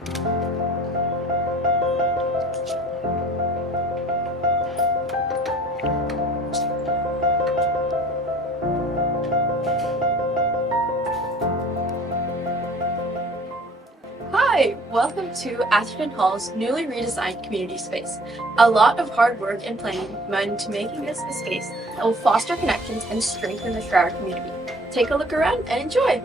Hi, welcome to Atherton Hall's newly redesigned community space. A lot of hard work and planning went into making this a space that will foster connections and strengthen the Shroud community. Take a look around and enjoy!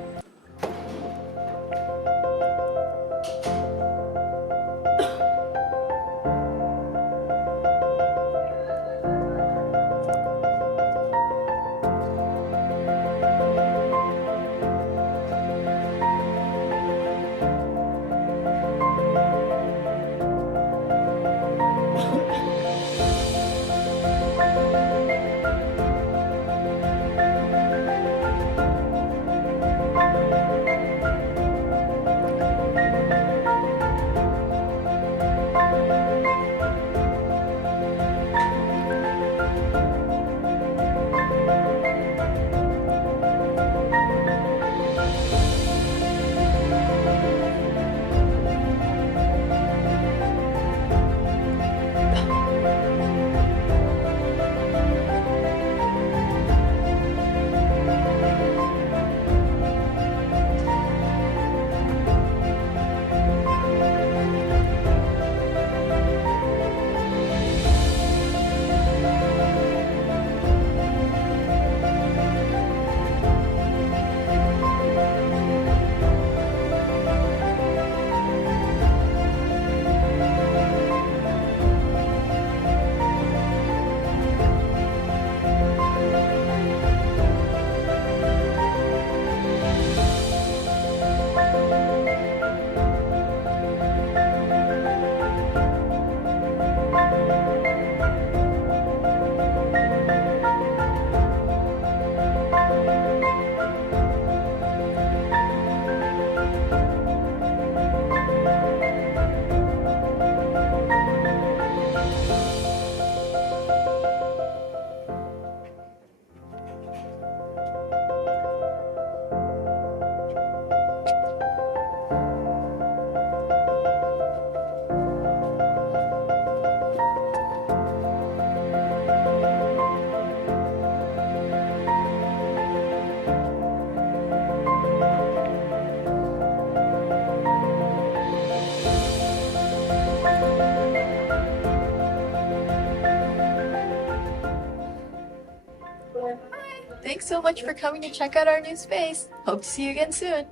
Thanks so much for coming to check out our new space. Hope to see you again soon.